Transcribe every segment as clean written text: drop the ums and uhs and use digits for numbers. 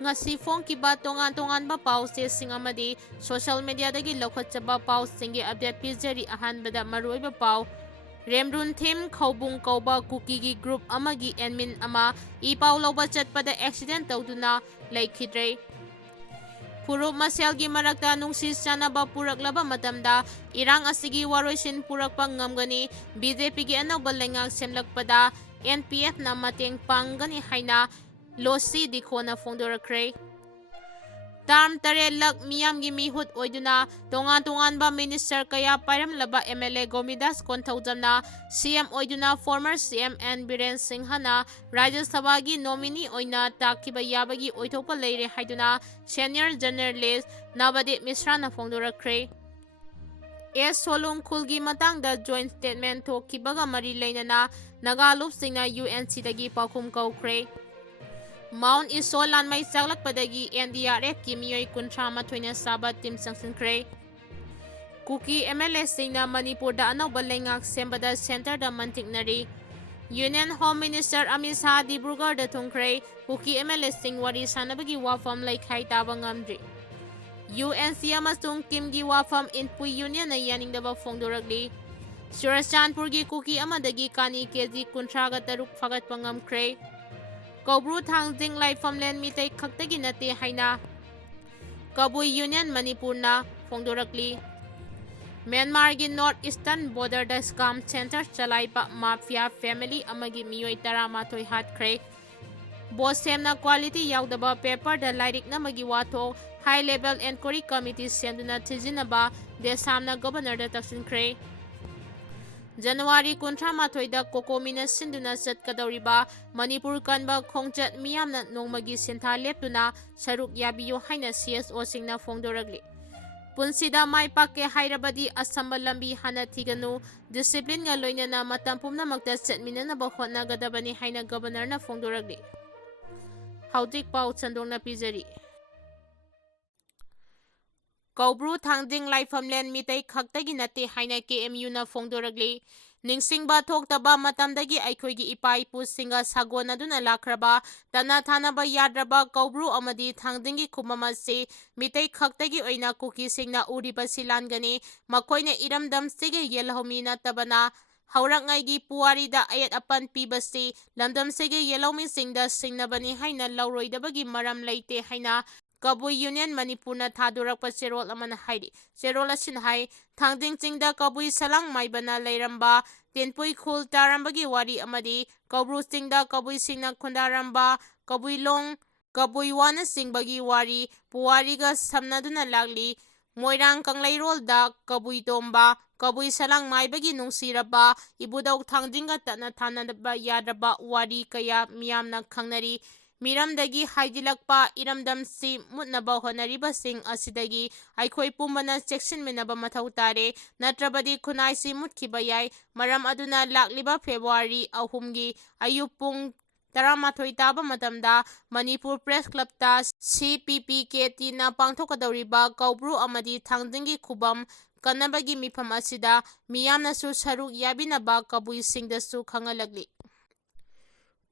ngasi phongkiba tongan-tonganba pausesing amadi social media dagi lokhatchaba pausingi update pizari ahanbada maruiba pau Remrun Thim Khobung Kauba Kuki gi group amagi admin ama ipau loba chatpada accident tawduna laikhidre Purup maselgi marakta nungsi chanaba puraklaba matamda irang asigi waroisin purakpa ngamgani BJP gi anawba lengak semlakpada NPF na mateng panggani haina losi dikhona fongdorakre Term tarelak miyamgi mihut oiduna tongan-tonganba minister kaya pairamlaba MLA Gomidas Konthaujamna CM oiduna former CM N Biren Singhana Rajya Sabhagi nominee oina takiba yabagi oithokpa leire haiduna senior journalist Navadip Mishra na fongdorakre S Solung Khulgi matangda joint statement thokibaga mari leinana Nagalub singna UNC dagi pakhum kaukre Mount Isol Lanmai Saglakpadagi NDRF ki miyoi kuntrama thoina saba team sangsinkre Kuki MLA singna Manipur da anawba lengak sembada center da mantiknari Union Home Minister Amit Shah Dibrugarh da thungkre Kuki MLA sing wari sanabagi Wapham laikhai taba ngamdri UNC amasung Kimgi Wapham Inpui Union na yaningdaba fongdoragli Surachandpur gi Kuki amadagi kani keji kuntraga taruk fagat pangamkre Kaubru Thangjing Laifamlen Meitei Khaktagi nate haina Kabui Union Manipur na fongdorakli Myanmar gi North Eastern Border da Scam Center chalaiba Mafia Family amagi miyoi taramathoi hatkre Bosem na quality yaudaba paper da lairik na magi wathok High Level Inquiry Committee senduna thijinaba Desamna Governor da taksinkre January 18 da Kokomina sinduna chatkadawriba Manipur kanba khongchat miyamna nongmagi sintha leptuna saruk yabiyo haina CSO singna fongdoragli Punsida mai pakke hairabadi asamba lambi hana thiganu discipline nga loinana matam pumnamakta chatminanaba hotnagadabani haina governor na fongdoragli Haudik pau chandongna pijari Kaubru Thangjing Laifamlen Meitei Khaktagi nate haina KMU na fongdoragli Ningsingba thoktaba matamdagi aikhoigi ipa-ipu singa sagonaduna lakraba tana thanaba yadraba Kaubru amadi Thangjinggi khumamasi Meitei Khaktagi oina Kuki singna uriba silangani makoina iramdam sige yelhomi natabana Haurakngaigi puwarida ayat apan pibasi lamdam sige yelhomi singda singnabani haina lauroidabagi maram leite haina Kabui Union Manipur na thadurakpa cherol amana hairi cherol asin hai Thangjing chingda Kabui salang maibana leiramba tenpui khul tarambagi wari amadi Kabru chingda Kabui singna khundaramba Kabui long Kabui wana singbagi wari puwariga samnaduna lagli Moirang Kanglairol da Kabui tomba Kabui salang maibagi nungsiraba ibudok Thangjingga tana thanadaba yadraba wari kaya miyamna khangnari Miramdagi haidilakpa iramdamsi mutnaba honaribasing asidagi aikhoi pumbana cheksinminaba mathau tare natrabadi khunaisi mutkiba yai maram aduna lakliba February 3 gi ayup pung 18 taba matamda Manipur Press Club ta CPPKT na pangthokadawriba Kaubru amadi Thangjinggi khubam kanabagi mifam asida miyamnasu saruk yabinaba Kabui singdasu khangalagli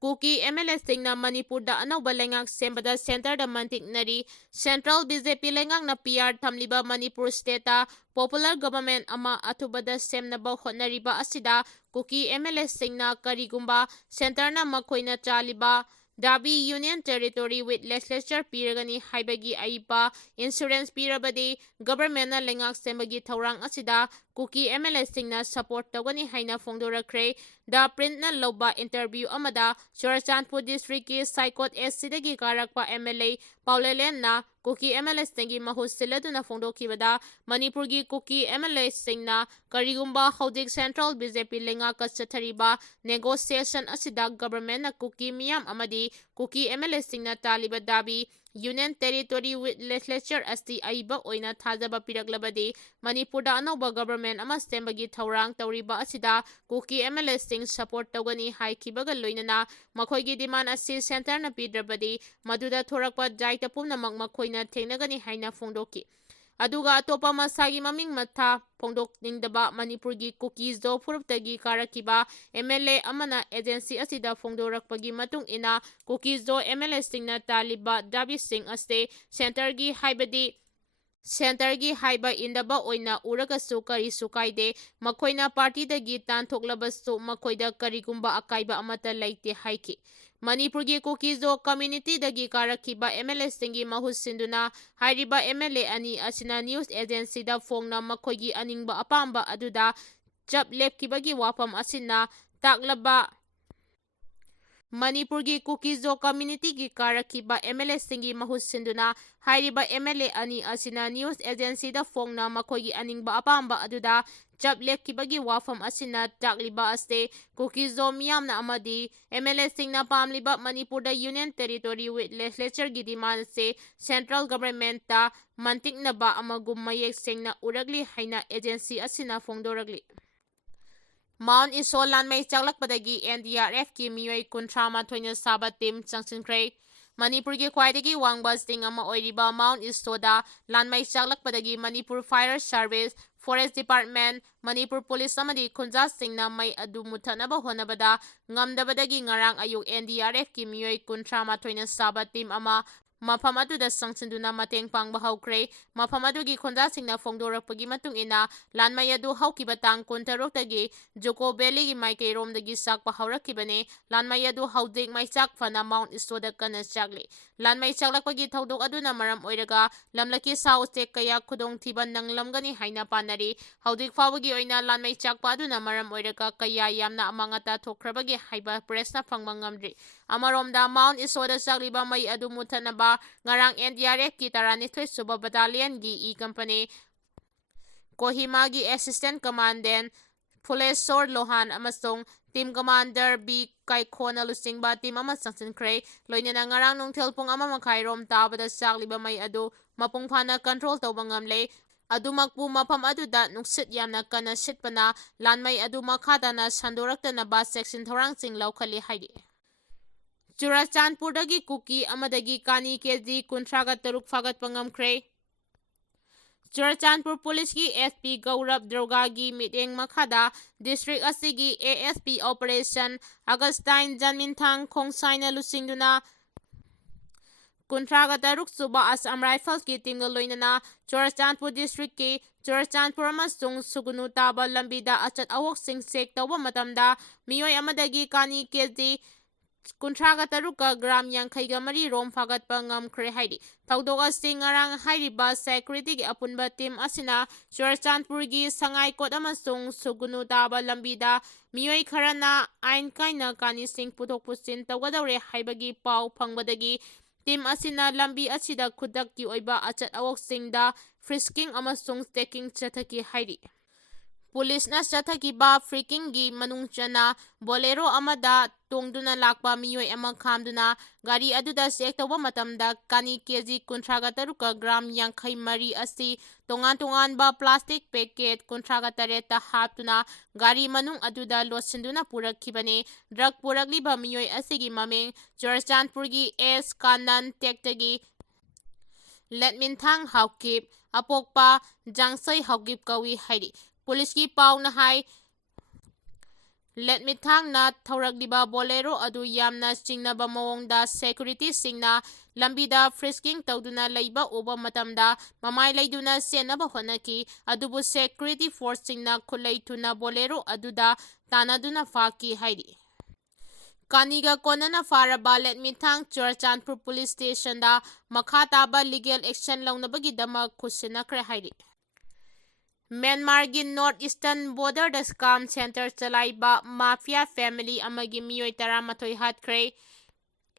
Kuki MLA singna Manipur da anawba lengak sembada center da mantiknari Central BJP lengak na PR thamliba Manipur State Popular Government ama athubada semnaba hotnariba asida Kuki MLA singna karigumba center na makoina chaliba Dabi Union Territory with legislature piragani haibagi aipa insurance pirabadi government na lengak sembagi thaurang asida Kuki MLA singna support tawani haina fongdorakre da print na loba interview amada Churachandpur district ki Saikot SC-dagi karakpa MLA Paolienlal na Kuki MLA singgi mahut siladuna fongdokibada Manipur gi Kuki MLA singna karigumba haudik Central BJP lenga kachathariba negotiation asida government na Kuki miyam amadi Kuki MLA singna taliba dabi Union Territory with legislature asti aiba oina thajaba piraklabadi Manipur da anawba government ama sembagi thaurang tawriba asida Kuki MLA sing support tawgani haikibaga loinana makhoigi demand asi center na pidrabadi maduda thorakpa jaita pumnamak makhoina thengnagani haina fongdoki Aduga atopa masagi maming matha phongdokningdaba Manipurgi Kuki Zo Phuruptagi karakiba MLA amana agency asida phongdorakpagi matung ina Kuki Zo MLA singna taliba dabi sing aste centergi haiba indaba oina uragasu karisu kaide makoina partidagi tantoklabasu makoida karigumba akaiba amata laite haiki. Manipurgi Kuki Zo community dagi karakiba MLA singi mahut sinduna hairiba MLA ani asina news agency da phongna makoigi aningba apamba aduda jab lepkibagi wafam asina taklaba Manipurgi Kuki Zo community gi karakiba MLA singi mahut sinduna hairiba MLA ani asina news agency da phongna makoigi aningba apamba aduda jab lepkibagi wafam asina takliba aste Kuki Zo miyamna amadi MLA singna pamliba Manipur da Union Territory with legislature gi demand se central government ta mantiknaba amagum mayek sengna uragli haina agency asina phongdoragli. Mount Iso Lanmei Chaklakpadagi NDRF ki miyoi kuntrama thoina saba team changsinkhre. Manipurgi khwaidagi wangba sting ama oiriba Mount Isoda Lanmei Chaklakpadagi Manipur Fire Service, Forest Department, Manipur Police amadi khunja singna mai adu muthanaba honabada ngamdabadagi ngarang ayuk NDRF ki miyoi kuntrama thoina saba team ama mafam aduda sangsinduna mateng pangba haukre. Mafam adugi khonjasingna phongdorakpagi matung ina lanmai adu haukiba tang kuntarokdagi Joko Valley gi maikeiromdagi sakpa haurakibane. Lanmai adu haudik maichak fana Mount Isoda kana chakli. Lanmai chaklakpagi thaudok aduna maram oiraga lamlaki South State kaya khudongthiba nanglamgani haina panari. Haudik fawagi oina lanmai chakpa aduna maram oiraga kaya yamna amangata thokhrabagi haiba pressna phangma ngamdri. Amaromda Mount Isoda chakliba mai adu muthanaba ngarang NDRF ki 12 suba battalion gi company Kohima gi assistant commandant Phulesor Lohan amasong team commander B Kaikhona lusingba team ama sangsinkhre. Loinena ngarang nungthel pung ama makhai rom tabada chakliba mai adu mapung phana control tawba ngamle. Adumakpu mafam aduda nuksit yamna kana sitpana lanmai adu makhadana sandoraktanaba section thorangsing laukhali haidi. Churachandpurdagi Kuki amadagi kani keji kuntraga taruk fagat pangamkhre. Churachandpur Police ki SP Gaurav Drogagi miteng makhada district asigi ASP Operation Augustine Janminthang Khongsaina lusingduna kuntraga taruk suba Assam Rifles ki team loinana Churachandpur district ki Churachandpur amasung Sugunu taba lambida achat awok sing sek tawba matamda miyoi amadagi kani keji kuntraga taruka gram yankaiga mari rom fagatpa ngamkhre haidi. Thaudok asi ngarang hairiba security gi apunba team asina Churachandpur gi sangai kot amasung Sugunu taba lambida miyoi kharana ain kaina kani sing puthok pusin tawgadawre haibagi pau phangbadagi team asina lambi asida khudak ki oiba achat awok singda frisking amasung taking chathaki haidi. Police na chathakiba freaking gi manungchana bolero amada tongduna lakpa miyoi ama khamduna gari aduda check tawba matamda kani keji kuntraga taruka gram yankhai mari asi tongan ba plastic packet kuntraga tareta haptuna gari manung aduda losinduna purakhibane. Drug puragliba miyoi asigi maming Churachandpur gi S Kanan tektagi Letminthang Houkip apokpa Jangsai Houkip kawi haidi. Police ki pau na hai Letminthang na thaurakliba bolero adu yamna chingnaba mawongda security singna lambida frisking tawduna leiba uba matamda mamai leiduna senaba honaki adubu security force singna khulaituna bolero aduda tanaduna faki haidi. Kaniga konana faraba Letminthang Churachandpur police station da makha taba legal action launabagi dama khusinakre haidi. Myanmar gi North Eastern Border da Scam Center chalaiba Mafia family amagi miyoi 13 hatkre.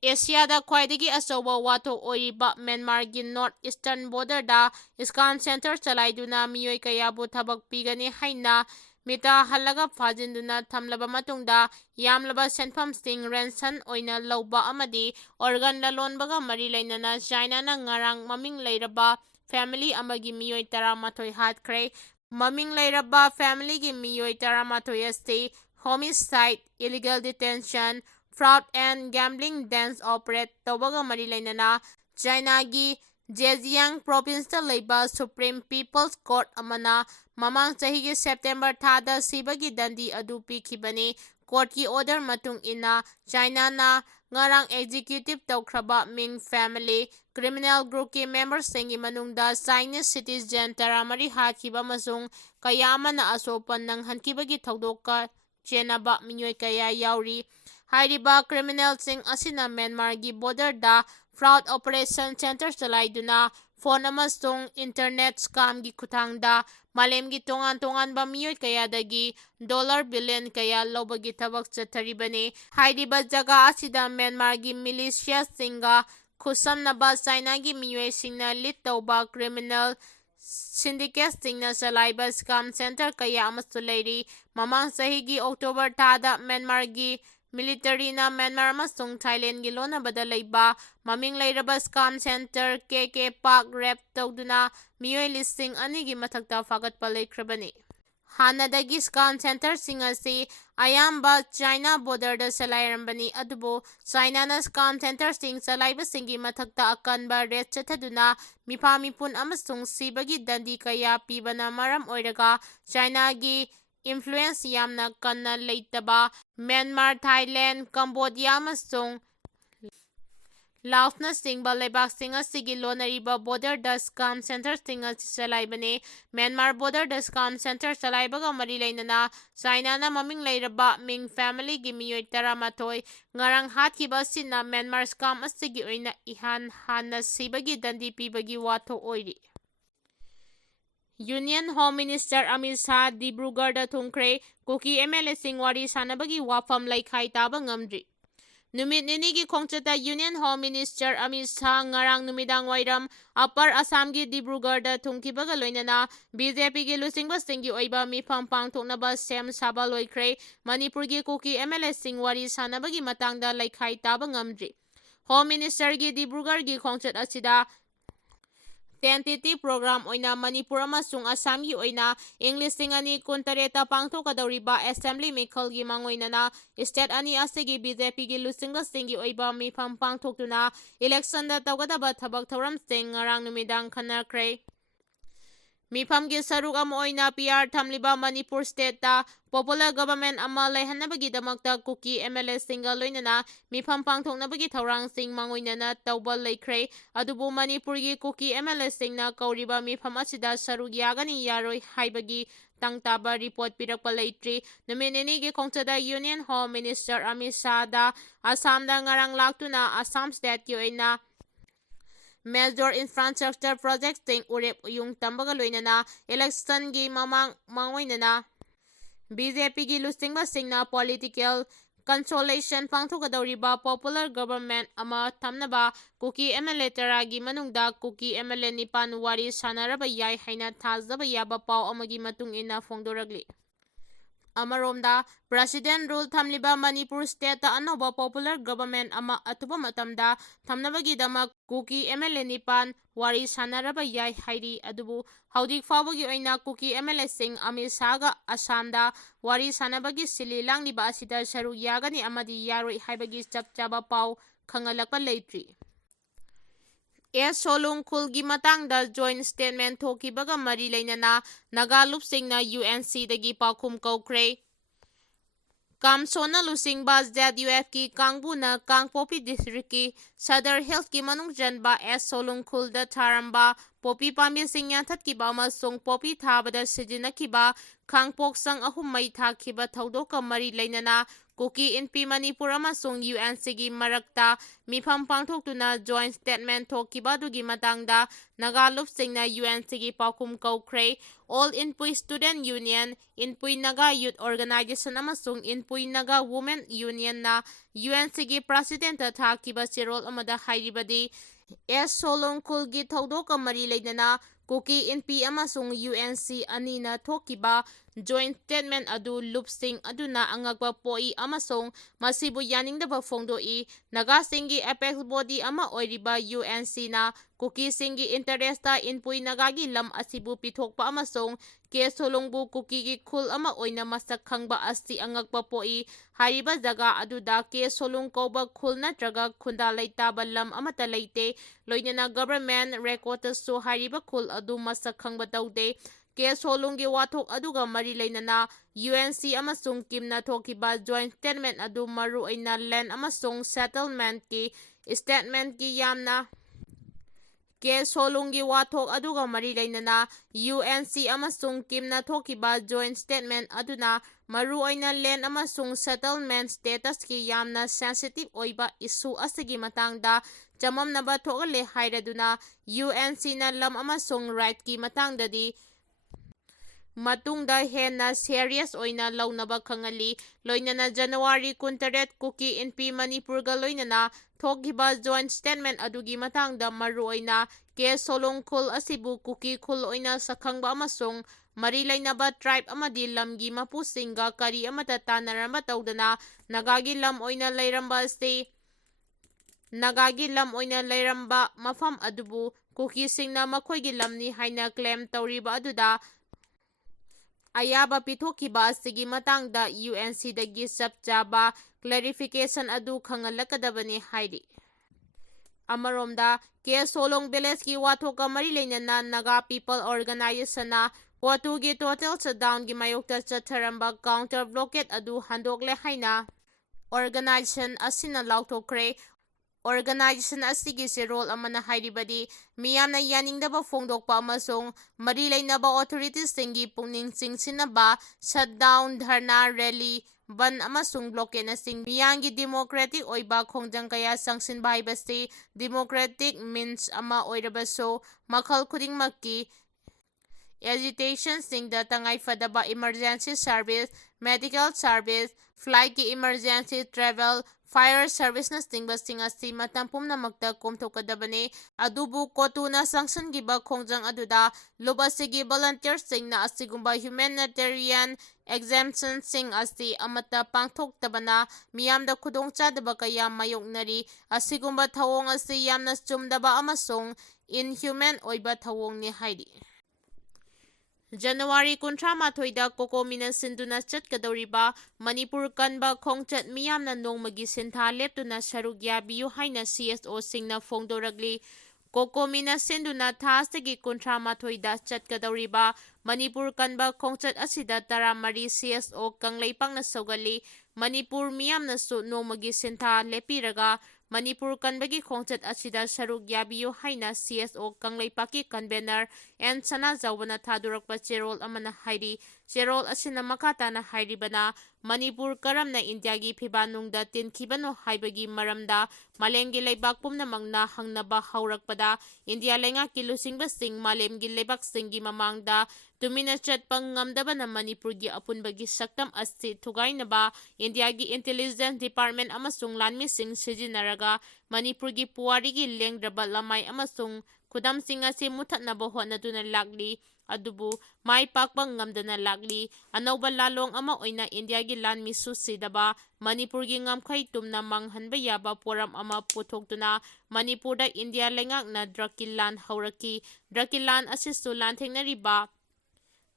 Asia da khwaidagi asoba wathok oiriba Myanmar gi North Eastern Border da Scam Center chalaiduna miyoi kayabu thabak pigani haina mita halaga phajinduna thamlaba matungda yamlaba senpham sting ransom oina lawba amadi organ lalonbaga mari lainana China na ngarang maming leiraba family amagi miyoi 13 hatkre. Maming lairaba family gi miyoi 13 asti homicide, illegal detention, fraud and gambling dens operate tawbaga mari lainana China gi ꯖꯦꯖꯤꯌꯥꯡ ꯄ꯭ꯔꯣꯚꯤꯟꯁꯇ ꯂꯩꯕ supreme peoples court ꯑꯃꯅ ꯃꯃꯥꯡ ꯆꯍꯤꯒꯤ September ꯊꯥꯗ ꯁꯤꯕꯒꯤ ꯗꯟꯗꯤ ꯑꯗꯨ ꯄꯤꯈꯤꯕꯅꯤ꯫ ꯀꯣꯔꯠꯀꯤ order ꯃꯇꯨꯡ ꯏꯟꯅ ꯆꯥꯏꯅꯥꯅ ꯉꯔꯥꯡ ꯑꯦꯛꯖꯤꯀ꯭ꯌꯨꯇꯤꯕ ꯇꯧꯈ꯭ꯔꯕ ꯃꯤꯡ ꯐꯦꯃꯤꯂꯤ ꯀ꯭ꯔꯤꯃꯤꯅꯦꯜ ꯒ꯭ꯔꯨꯞꯀꯤ ꯃꯦꯝꯕꯔꯁꯤꯡꯒꯤ ꯃꯅꯨꯡꯗ ꯆꯥꯏꯅꯤꯖ ꯁꯤꯇꯤꯖꯦꯟ 13 ꯍꯥꯠꯈꯤꯕ ꯑꯃꯁꯨꯡ ꯀꯌꯥ ꯑꯃꯅ ꯑꯁꯣꯛꯄ ꯅꯪꯍꯟꯈꯤꯕꯒꯤ ꯊꯧꯗꯣꯛꯀ ꯆꯦꯟꯅꯕ ꯃꯤꯑꯣꯏ ꯀꯌꯥ ꯌꯥꯎꯔꯤ꯫ ꯍꯥꯏꯔꯤꯕ ꯀ꯭ꯔꯤꯃꯤꯅꯦꯜꯁꯤꯡ ꯑꯁꯤꯅ ꯃ꯭ꯌꯥꯟꯃꯥꯔꯒꯤ ꯕꯣꯔꯗꯔꯗ ꯐ꯭ꯔꯥꯎꯗ ꯑꯣꯄꯔꯦꯁꯟ ꯁꯦꯟꯇꯔ ꯆꯂꯥꯏꯗꯨꯅ ꯐꯣꯟ ꯑꯃꯁꯨꯡ ꯏꯟꯇꯔꯅꯦꯠ ꯁ꯭ꯀꯥꯝꯒꯤ ꯈꯨꯠꯊꯥꯡꯗ ꯃꯥꯂꯦꯝꯒꯤ ꯇꯣꯉꯥꯟ ꯇꯣꯉꯥꯟꯕ ꯃꯤꯑꯣꯏ ꯀꯌꯥꯗꯒꯤ ꯗꯣꯂꯔ ꯕꯤꯂꯤꯌꯟ ꯀꯌꯥ ꯂꯧꯕꯒꯤ ꯊꯕꯛ ꯆꯠꯊꯔꯤꯕꯅꯤ꯫ ꯍꯥꯏꯔꯤꯕ ꯖꯒꯥ ꯑꯁꯤꯗ ꯃ꯭ꯌꯥꯟꯃꯥꯔꯒꯤ ꯃꯤꯂꯤꯁꯤꯌꯥꯁꯤꯡꯒ ꯈꯨꯠꯁꯝꯅꯕ ꯆꯥꯏꯅꯥꯒꯤ ꯃꯤꯑꯣꯏꯁꯤꯡꯅ ꯂꯤꯗ ꯇꯧꯕ ꯀ꯭ꯔꯤꯃꯤꯅꯦꯜ ꯁꯤꯟꯗꯤꯀꯦꯠꯁꯤꯡꯅ ꯆꯂꯥꯏꯕ ꯁ꯭ꯀꯥꯝ ꯁꯦꯟꯇꯔ ꯀꯌꯥ ꯑꯃꯁꯨ ꯂꯩꯔꯤ꯫ ꯃꯃꯥꯡ ꯆꯍꯤꯒꯤ ꯑꯣꯛꯇꯣꯕꯔ ꯊꯥꯗ ꯃ꯭ꯌꯥꯟꯃꯥꯔꯒꯤ ꯃꯤꯂꯤꯇꯔꯤꯅ ꯃ꯭ꯌꯥꯟꯃꯥꯔ ꯑꯃꯁꯨꯡ ꯊꯥꯏꯂꯦꯟꯗꯒꯤ ꯂꯣꯟꯅꯕꯗ ꯂꯩꯕ ꯃꯃꯤꯡ ꯂꯩꯔꯕ ꯁ꯭ꯀꯥꯝ ꯁꯦꯟꯇꯔ ꯀꯦ ꯄꯥꯛ ꯔꯦꯞ ꯇꯧꯗꯨꯅ ꯃꯤꯑꯣꯏ 2,000ꯒꯤ ꯃꯊꯛꯇ ꯐꯥꯒꯠꯄ ꯂꯩꯈ꯭ꯔꯕꯅꯤ꯫ ꯍꯥꯟꯅꯗꯒꯤ ꯁ꯭ꯀꯥꯝ ꯁꯦꯟꯇꯔꯁꯤꯡ ꯑꯁꯤ ꯑꯌꯥꯝꯕ ꯆꯥꯏꯅꯥ ꯕꯣꯔꯗꯔꯗ ꯆꯂꯥꯏꯔꯝꯕꯅꯤ, ꯑꯗꯨꯕꯨ ꯆꯥꯏꯅꯥꯅ ꯁ꯭ꯀꯥꯝ ꯁꯦꯟꯇꯔꯁꯤꯡ ꯆꯂꯥꯏꯕꯁꯤꯡꯒꯤ ꯃꯊꯛꯇ ꯑꯀꯟꯕ ꯔꯦꯗ ꯆꯠꯊꯗꯨꯅ ꯃꯤꯐꯥ-ꯃꯤꯄꯨꯟ ꯑꯃꯁꯨꯡ ꯁꯤꯕꯒꯤ ꯗꯟꯗꯤ ꯀꯌꯥ ꯄꯤꯕꯅ ꯃꯔꯝ ꯑꯣꯏꯔꯒ ꯆꯥꯏꯅꯥꯒꯤ ꯏꯟꯐ꯭ꯂꯨꯌꯦꯟꯁ ꯌꯥꯝꯅ ꯀꯟꯅ ꯂꯩꯇꯕ ꯃ꯭ꯌꯥꯟꯃꯥꯔ, ꯊꯥꯏꯂꯦꯟꯗ, ꯀꯝꯕꯣꯗꯤꯌꯥ ꯑꯃꯁꯨꯡ ꯂꯥꯎꯁꯅꯆꯤꯡꯕ ꯂꯩꯕꯥꯛꯁꯤꯡ ꯑꯁꯤꯒꯤ ꯂꯣꯟꯅꯔꯤꯕ ꯕꯣꯔꯗꯔꯗ ꯁ꯭ꯀꯥꯝ ꯁꯦꯟꯇꯔꯁꯤꯡ ꯑꯁꯤ ꯆꯂꯥꯏꯕꯅꯤ꯫ ꯃ꯭ꯌꯥꯟꯃꯥꯔ ꯕꯣꯔꯗꯔꯗ ꯁ꯭ꯀꯥꯝ ꯁꯦꯟꯇꯔ ꯆꯂꯥꯏꯕꯒ ꯃꯔꯤ ꯂꯩꯅꯅ ꯆꯥꯏꯅꯥꯅ ꯃꯃꯤꯡ ꯂꯩꯔꯕ ꯃꯤꯡ ꯐꯦꯃꯤꯂꯤꯒꯤ ꯃꯤꯑꯣꯏ 11 ꯉꯔꯥꯡ ꯍꯥꯠꯈꯤꯕ ꯑꯁꯤꯅ ꯃ꯭ꯌꯥꯟꯃꯥꯔ ꯁ꯭ꯀꯥꯝ ꯑꯁꯤꯒꯤ ꯑꯣꯏꯅ ꯏꯍꯥꯟ ꯍꯥꯟꯅ ꯁꯤꯕꯒꯤ ꯗꯟꯗꯤ ꯄꯤꯕꯒꯤ ꯋꯥꯊꯣꯛ ꯑꯣꯏꯔꯤ꯫ Union home minister Amit Shah ꯗꯤꯕ꯭ꯔꯨꯒꯔꯗ ꯊꯨꯡꯈ꯭ꯔꯦ꯫ ꯀꯨꯀꯤ ꯑꯦꯝ.ꯑꯦꯜ.ꯑꯦꯁꯤꯡ ꯋꯥꯔꯤ ꯁꯥꯅꯕꯒꯤ ꯋꯥꯐꯝ ꯂꯩꯈꯥꯏ ꯇꯥꯕ ꯉꯝꯗ꯭ꯔꯤ꯫ ꯅꯨꯃꯤꯠ ꯅꯤꯅꯤꯒꯤ ꯈꯣꯡꯆꯠꯇ union home minister Amit Shah ꯉꯔꯥꯡ ꯅꯨꯃꯤꯗꯥꯡꯋꯥꯏꯔꯝ ꯑꯞꯄꯔ ꯑꯁꯥꯝꯒꯤ ꯗꯤꯕ꯭ꯔꯨꯒꯔꯗ ꯊꯨꯡꯈꯤꯕꯒ ꯂꯣꯏꯅꯅ ꯕꯤ.ꯖꯦ.ꯄꯤꯒꯤ ꯂꯨꯆꯤꯡꯕꯁꯤꯡꯒꯤ ꯑꯣꯏꯕ ꯃꯤꯐꯝ ꯄꯥꯡꯊꯣꯛꯅꯕ ꯁꯦꯝ ꯁꯥꯕ ꯂꯣꯏꯈ꯭ꯔꯦ꯫ ꯃꯅꯤꯄꯨꯔꯒꯤ ꯀꯨꯀꯤ ꯑꯦꯝ.ꯑꯦꯜ.ꯑꯦꯁꯤꯡ ꯋꯥꯔꯤ ꯁꯥꯅꯕꯒꯤ ꯃꯇꯥꯡꯗ ꯂꯩꯈꯥꯏ ꯇꯥꯕ ꯉꯝꯗ꯭ꯔꯤ꯫ ꯍꯣꯝ ꯃꯤꯅꯤꯁꯇꯔꯒꯤ ꯗꯤꯕ꯭ꯔꯨꯒꯔꯒꯤ ꯈꯣꯡꯆꯠ ꯑꯁꯤꯗ ꯇꯦꯟꯇꯦꯇꯤꯕ ꯄ꯭ꯔꯣꯒ꯭ꯔꯥꯝ ꯑꯣꯏꯅ ꯃꯅꯤꯄꯨꯔ ꯑꯃꯁꯨꯡ ꯑꯁꯥꯝꯒꯤ ꯑꯣꯏꯅ ꯏꯪ 2018ꯇ ꯄꯥꯡꯊꯣꯛꯀꯗꯧꯔꯤꯕ ꯑꯦꯁꯦꯝꯕ꯭ꯂꯤ ꯃꯤꯈꯜꯒꯤ ꯃꯥꯡꯑꯣꯏꯅꯅ ꯏꯁꯇꯦꯠ ꯑꯅꯤ ꯑꯁꯤꯒꯤ ꯕꯤ.ꯖꯦ.ꯄꯤꯒꯤ ꯂꯨꯆꯤꯡꯕꯁꯤꯡꯒꯤ ꯑꯣꯏꯕ ꯃꯤꯐꯝ ꯄꯥꯡꯊꯣꯛꯇꯨꯅ ꯏꯂꯦꯛꯁꯟꯗ ꯇꯧꯒꯗꯕ ꯊꯕꯛ ꯊꯧꯔꯝꯁꯤꯡ ꯉꯔꯥꯡ ꯅꯨꯃꯤꯗꯥꯡ ꯈꯟꯅꯈ꯭ꯔꯦ꯫ ꯃꯤꯐꯝꯒꯤ ꯁꯔꯨꯛ ꯑꯃ ꯑꯣꯏꯅ ꯄꯤ.ꯑꯥꯔ ꯊꯝꯂꯤꯕ ꯃꯅꯤꯄꯨꯔ ꯁ꯭ꯇꯦꯠꯇ ꯄꯣꯄꯨꯂꯔ ꯒꯚꯔꯟꯃꯦꯟꯠ ꯑꯃ ꯂꯩꯍꯟꯅꯕꯒꯤꯗꯃꯛꯇ ꯀꯨꯀꯤ ꯑꯦꯝ.ꯑꯦꯜ.ꯑꯦꯁꯤꯡꯒ ꯂꯣꯏꯅꯅ ꯃꯤꯐꯝ ꯄꯥꯡꯊꯣꯛꯅꯕꯒꯤ ꯊꯧꯔꯥꯡꯁꯤꯡ ꯃꯥꯡꯑꯣꯏꯅꯅ ꯇꯧꯕ ꯂꯩꯈ꯭ꯔꯦ꯫ ꯑꯗꯨꯕꯨ ꯃꯅꯤꯄꯨꯔꯒꯤ ꯀꯨꯀꯤ ꯑꯦꯝ.ꯑꯦꯜ.ꯑꯦꯁꯤꯡꯅ ꯀꯧꯔꯤꯕ ꯃꯤꯐꯝ ꯑꯁꯤꯗ ꯁꯔꯨꯛ ꯌꯥꯒꯅꯤ ꯌꯥꯔꯣꯏ ꯍꯥꯏꯕꯒꯤ ꯇꯪꯇꯥꯕ ꯔꯤꯄꯣꯔꯠ ꯄꯤꯔꯛꯄ ꯂꯩꯇ꯭ꯔꯤ꯫ ꯅꯨꯃꯤꯠ ꯅꯤꯅꯤꯒꯤ ꯈꯣꯡꯆꯠꯇ ꯌꯨꯅꯤꯌꯟ ꯍꯣꯝ ꯃꯤꯅꯤꯁꯇꯔ ꯑꯃꯤꯠ ꯁꯥꯍꯗ ꯑꯁꯥꯝꯗ ꯉꯔꯥꯡ ꯂꯥꯛꯇꯨꯅ ꯑꯁꯥꯝ ꯁ꯭ꯇꯦꯠꯀꯤ ꯑꯣꯏꯅ ꯃꯦꯖꯣꯔ ꯏꯟꯐ꯭ꯔꯥꯁ꯭ꯇꯔꯛꯆꯔ ꯄ꯭ꯔꯣꯖꯦꯛꯇꯁꯤꯡ ꯎꯔꯦꯞ ꯎꯌꯨꯡ ꯇꯝꯕꯒ ꯂꯣꯏꯅꯅ ꯏꯂꯦꯛꯁꯟꯒꯤ ꯃꯥꯡꯑꯣꯏꯅꯅ ꯕꯤ.ꯖꯦ.ꯄꯤꯒꯤ ꯂꯨꯆꯤꯡꯕꯁꯤꯡꯅ ꯄꯣꯂꯤꯇꯤꯀꯦꯜ ꯀꯟꯁꯣꯂꯦꯁꯟ ꯄꯥꯡꯊꯣꯛꯀꯗꯧꯔꯤꯕ ꯄꯣꯄꯨꯂꯔ ꯒꯚꯔꯟꯃꯦꯟꯠ ꯑꯃ ꯊꯝꯅꯕ ꯀꯨꯀꯤ ꯑꯦꯝ.ꯑꯦꯜ.ꯑꯦ 10ꯒꯤ ꯃꯅꯨꯡꯗ ꯀꯨꯀꯤ ꯑꯦꯝ.ꯑꯦꯜ.ꯑꯦ 9 ꯋꯥꯔꯤ ꯁꯥꯅꯔꯕ ꯌꯥꯏ ꯍꯥꯏꯅ ꯊꯥꯖꯕ ꯌꯥꯕ ꯄꯥꯎ ꯑꯃꯒꯤ ꯃꯇꯨꯡ ꯏꯟꯅ ꯐꯣꯡꯗꯣꯔꯛꯂꯤ꯫ ꯑꯃꯔꯣꯝꯗ ꯄ꯭ꯔꯁꯤꯗꯦꯟꯠ ꯔꯨꯜ ꯊꯝꯂꯤꯕ ꯃꯅꯤꯄꯨꯔ ꯁ꯭ꯇꯦꯠꯇ ꯑꯅꯧꯕ ꯄꯣꯄꯨꯂꯔ ꯒꯚꯔꯟꯃꯦꯟꯠ ꯑꯃ ꯑꯊꯨꯕ ꯃꯇꯝꯗ ꯊꯝꯅꯕꯒꯤꯗꯃꯛ ꯀꯨꯀꯤ ꯑꯦꯝ.ꯑꯦꯜ.ꯑꯦ 9 ꯋꯥꯔꯤ ꯁꯥꯅꯔꯕ ꯌꯥꯏ ꯍꯥꯏꯔꯤ꯫ ꯑꯗꯨꯕꯨ ꯍꯧꯖꯤꯛ ꯐꯥꯎꯕꯒꯤ ꯑꯣꯏꯅ ꯀꯨꯀꯤ ꯑꯦꯝ.ꯑꯦꯜ.ꯑꯦꯁꯤꯡ ꯑꯃꯤꯠ ꯁꯥꯍꯒ ꯑꯁꯥꯝꯗ ꯋꯥꯔꯤ ꯁꯥꯅꯕꯒꯤ ꯁꯤꯜꯂꯤ ꯂꯥꯡꯂꯤꯕ ꯑꯁꯤꯗ ꯁꯔꯨꯛ ꯌꯥꯒꯅꯤ ꯑꯃꯗꯤ ꯌꯥꯔꯣꯏ ꯍꯥꯏꯕꯒꯤ ꯆꯞ ꯆꯥꯕ ꯄꯥꯎ ꯈꯪꯍꯜꯂꯛꯄ ꯂꯩꯇ꯭ꯔꯤ꯫ ꯑꯦꯁ ꯁꯣꯂꯨꯡꯈꯨꯜꯒꯤ ꯃꯇꯥꯡꯗ ꯖꯣꯏꯟꯠ ꯁ꯭ꯇꯦꯠꯃꯦꯟꯠ ꯊꯣꯛꯈꯤꯕꯒ ꯃꯔꯤ ꯂꯩꯅꯅ ꯅꯥꯒꯥ ꯂꯨꯞꯁꯤꯡꯅ ꯌꯨ.ꯑꯦꯟ.ꯁꯤꯗꯒꯤ ꯄꯥꯎꯈꯨꯝ ꯀꯧꯈ꯭ꯔꯦ꯫ ꯀꯥꯝꯁꯣꯅ ꯂꯨꯆꯤꯡꯕ ꯖꯦꯗ.ꯌꯨ.ꯑꯦꯐꯀꯤ ꯀꯥꯡꯕꯨꯅ ꯀꯥꯡꯄꯣꯛꯄꯤ ꯗꯤꯁꯇ꯭ꯔꯤꯛꯀꯤ ꯁꯗꯔ ꯍꯤꯜꯁꯀꯤ ꯃꯅꯨꯡ ꯆꯟꯕ ꯑꯦꯁ ꯁꯣꯂꯨꯡꯈꯨꯜꯗ ꯊꯥꯔꯝꯕ ꯄꯣꯄꯤ ꯄꯥꯝꯕꯤꯁꯤꯡ ꯌꯥꯟꯊꯠꯈꯤꯕ ꯑꯃꯁꯨꯡ ꯄꯣꯄꯤ ꯊꯥꯕꯗ ꯁꯤꯖꯤꯟꯅꯈꯤꯕ ꯈꯥꯡꯄꯣꯛꯁꯪ 3 ꯃꯩ ꯊꯥꯈꯤꯕ ꯊꯧꯗꯣꯛꯀ ꯃꯔꯤ ꯂꯩꯅꯅ ꯀꯨꯀꯤ ꯏꯟꯄꯤ ꯃꯅꯤꯄꯨꯔ ꯑꯃꯁꯨꯡ ꯌꯨ.ꯑꯦꯟ.ꯁꯤꯒꯤ ꯃꯔꯛꯇ ꯃꯤꯐꯝ ꯄꯥꯡꯊꯣꯛꯇꯨꯅ ꯖꯣꯏꯟꯠ ꯁ꯭ꯇꯦꯠꯃꯦꯟꯠ ꯊꯣꯛꯈꯤꯕ ꯑꯗꯨꯒꯤ ꯃꯇꯥꯡꯗ ꯅꯥꯒꯥ ꯂꯨꯞꯁꯤꯡꯅ ꯌꯨ.ꯑꯦꯟ.ꯁꯤꯒꯤ ꯄꯥꯎꯈꯨꯝ ꯀꯧꯈ꯭ꯔꯦ꯫ All Inpui student union, Inpui Naga youth organisation ꯑꯃꯁꯨꯡ ꯏꯟꯄꯨꯏ ꯅꯥꯒꯥ ꯋꯨꯃꯦꯟ ꯌꯨꯅꯤꯌꯟꯅ ꯌꯨ.ꯑꯦꯟ.ꯁꯤꯒꯤ ꯄ꯭ꯔꯁꯤꯗꯦꯟꯠꯇ ꯊꯥꯈꯤꯕ ꯆꯦꯔꯣꯜ ꯑꯃꯗ ꯍꯥꯏꯔꯤꯕꯗꯤ ꯑꯦꯁ ꯁꯣꯂꯨꯡꯈꯨꯜꯒꯤ ꯊꯧꯗꯣꯛꯀ ꯃꯔꯤ ꯂꯩꯅꯅ Kuki NP amasung UNC anina thokiba joint statement adu lupsing aduna angakba poi amasung masibu yaningdaba fongdoi Nagasingi apex body ama oiriba UNC na Kuki singi interesta inpui Nagagi lam asibu pithokpa amasung ke solongbu Kuki gi khul ama oina masak khangba asti angakba poi hariba jaga aduda ke solung koba khul natraga khunda leitaba lam amata leite loinana government record su hariba khul adu masak khangba taude ke solunggi wathok aduga mari leinana UNC amasung kimna thokiba joint statement adu maru aina land amasung settlement ki statement ki yamna ke solunggi wathok aduga mari leinana UNC amasung kimna thokiba joint statement aduna maru aina land amasung settlement status ki yamna sensitive oiba issue asigi matangda chamamnaba thogale hairaduna UNC na lam amasung right ki matangdadi matungda henna serious oina launaba khangali loinana January 18 Kuki NP Manipur ga loinana thokiba joint statement adugi matangda maru oina ke solong khul asibu Kuki khul oina sakhangba amasung mari lainaba tribe amadi lamgi mapusinga kari amata tanaramba tawdana Nagagi lam oina leiramba asti Nagagi lam oina leiramba mafam adubu Kuki singna makhoigi lamni haina claim tawriba aduda ayaba pithokiba asigi matangda UNC dagi sapchaba clarification adu khangalakadabani hairi amaromda ke solong village ki wathoka mari leinana Naga people organization na Watu gi total shutdown gi mayokta chatharamba counter blockade adu handokle haina organization asina lauthokre organization asigi se role amana hairibadi miyamna yaningdaba fongdokpa amasung mari leinaba authorities singi pungning chingsinaba shutdown dharna rally ban amasung blockade na sing miyangi democratic oiba khongjang kaya sangsinba haibasi democratic means ama oirabaso makhal khudingmakki agitation singda tangai fadaba emergency service medical service flight ki emergency travel fire service na stingba singasi matam pumnamakta komthokadabane adubu kotuna sangsangiba khongjang aduda lubasigi volunteers singna asigumba humanitarian exemption sing asi amata pangthoktabana miyamda khudongchadaba kaya mayoknari asigumba thawong asi yamna chumdaba amasung inhuman oiba thawongni hairi January 18 kokomina sinduna chatkadoriba Manipur kanba khongchat miyamna nongmagi sintha leptuna saruk yabiyu haina CSO singna fongdoragli kokomina sinduna thasagi 18 chatkadoriba Manipur kanba khongchat asida taramari CSO Kangla saugali Manipur miyamna su nongmagi sintha lepiraga Manipur kanbagi khongchat asida saruk yabiyu haina CSO Kanglaipaki convener N Sana Zawbana Thadurakpa Cherol amana hairi Cherol asina makatana hairibana Manipur karamna Indiagi phibanungda tinkhibano haibagi maramda malemgi leibak pumnamangna hangnaba haurakpada India lengaki lusingba sing malemgi leibak singi mamangda tumina chatpa ngamdabana Manipurgi apunbagi saktam asti thugainaba Indiagi intelligence department amasung lanmising sijinaraga Manipurgi puwarigi lengdraba lamai amasung khudamsing asi muthatnaba hotnaduna lakli adubu mai pakpa ngamdana lakli anauba lalong ama oina Indiagi lan misu sidaba Manipurgi ngamkhai tumna manghanba yaba poram ama puthoktuna Manipurda India lengakna drakilan hauraki drakilan asisu lanthengnariba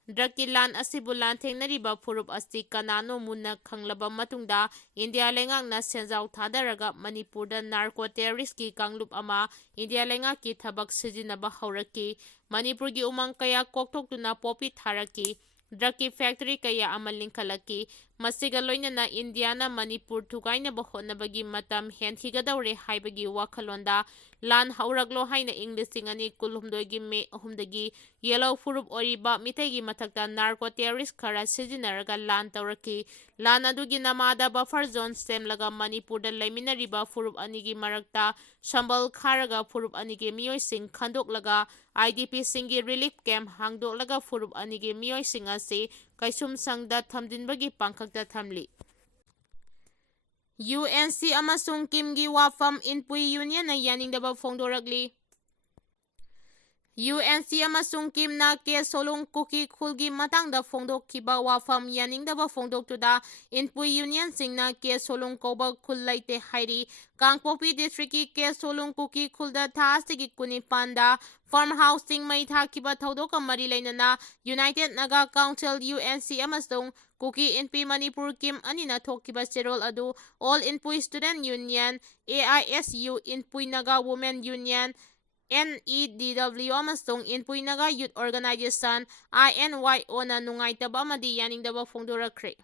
Drakilan asibulan thengnariba phurup asti kanano munna khanglaba matungda India lengakna senjaw thadaraga Manipurda narco terrorist ki kanglup ama India lengaki thabak sijinaba hauraki Manipurgi umang kaya koktoktuna popi tharaki Draki factory kaya ama lingkhalaki masiga loinana Indiana Manipur thukainaba hotnabagi matam henthigadaure haibagi wakhalonda lan hauraglo haina Englishing ani kulhumdoigi me ahumdagi yellow furup oriba Meitei mathakta narco terrorist khara sijinaraga lan tawraki lan adugi namada buffer zone semlaga Manipurda laiminariba furup anigi marakta sambal kharaga furup anigi miyoising khandoklaga IDP singi relief camp hangdoklaga furup anigi miyoising asi kaisum sangda thamdinbagi pangkhakta thamli UNC amasung Kimgi Wapham Inpui Union na yaningdaba fongdoragli UNC amasung Kimna ke solung Kuki khulgi matangda fongdokkiba wafam yaningdaba fongdoktuda Inpui Union singna ke solung koba khul laite hairi Kangpopi districtki ke solung Kuki khulda thasigi kunipanda farmhouse sing mai thakiba thodok mari leinana United Naga Council UNC amasung Kuki Inpi Manipur Kim anina thokkiba cherol adu All Inpui Student Union AISU Inpui Naga Women Union NEDW amasung Inpui Naga Youth Organization INYO na nungaitaba amadi yaningdaba fongdorakre.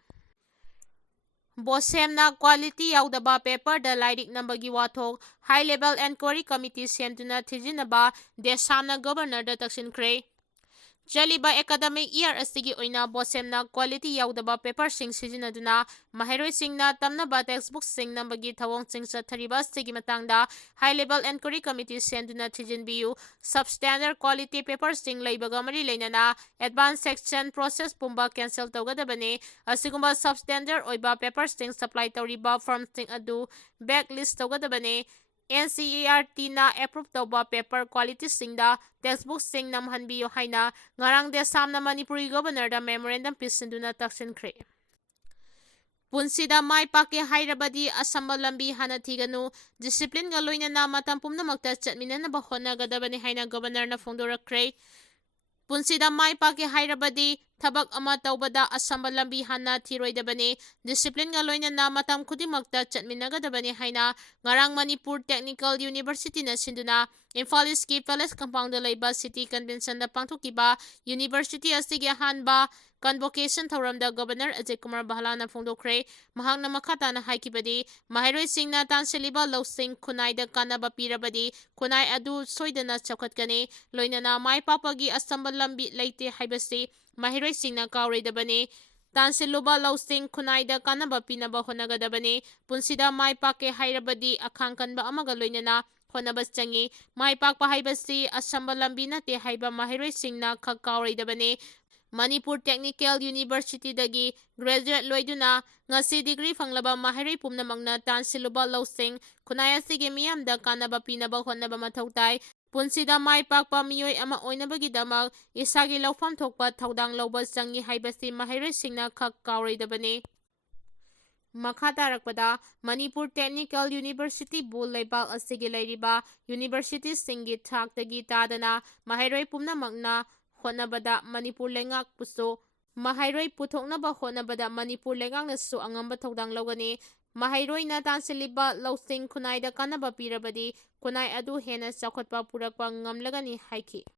Bosemna quality yaudaba paper lairik nambagi wathok High Level Enquiry Committee semtuna thijinaba Desamna Governor da taksinkre. Jaliba academic year asigi oina bosemna quality yaudaba paper sing sijinaduna maheroi singna tamnaba textbook sing nambagi thawong sing chathariba sigi matangda high level enquiry committee senduna thijinbiu substandard quality paper sing leibaga mari leinana advanced section process pumba cancel tawgadabane asigumba substandard oiba paper sing supply tawriba form sing adu backlist tawgadabane NCERT na approve tawba paper quality singda textbook sing namhanbiyo haina ngarang Desamna Manipuri Governor da memorandum pisinduna taksinkre. Punsida mai pake hairabadi asamba lambi hana thiganu discipline ga loinana matam pumnamakta chatminanaba honagadabani haina Governor na fongdorakre. Punsida mai pake hairabadi thabak ama tawbada asamba lambi hana thiroidabane discipline ga loinana matam khudimakta chatminagadabani haina ngarang Manipur Technical University na sinduna Imphal Eastki Palace Compound da laiba City Convention da pangthokiba University asigi hanba convocation thauramda Governor Ajay Kumar Bahala na fongdokre mahakna makhata na haikibadi mahairoi singna tanseliba losing khunai da kanaba pirabadi khunai adu soidana chakhatkane loinana mai papagi asamba lambi leite haibasi mahairoi singna kauredabane tansiluba losing khunai da kanaba pinaba honagadabane punsida mai pake hairabadi akhang kanba amaga loinana honaba changi mai pakpa haibasi asamba lambi nate haiba mahairoi singna khak kauredabane Manipur Technical University dagi graduate loiduna ngasi degree fanglaba mahairoi pumnamakna tansiluba losing khunai asigi miyamda kanaba pinaba honaba mathautai punsida mai pakpa miyoi ama oinabagidamak isagi lawfam thokpa thaudang lawba changi haibasi mahairoi singna khak kauredabane. Makha tarakpada Manipur Technical University Bul Laibak asigi lairiba University singi thaktagi tadana mahairoi pumnamakna honabada Manipur lengak puso mahairoi puthoknaba honabada Manipur lengaknasu angamba thodang lawgani mahairoi na tanseliba losing khunai da kanaba pirabadi khunai adu hena chakhotpa purakpa ngamlagani haiki.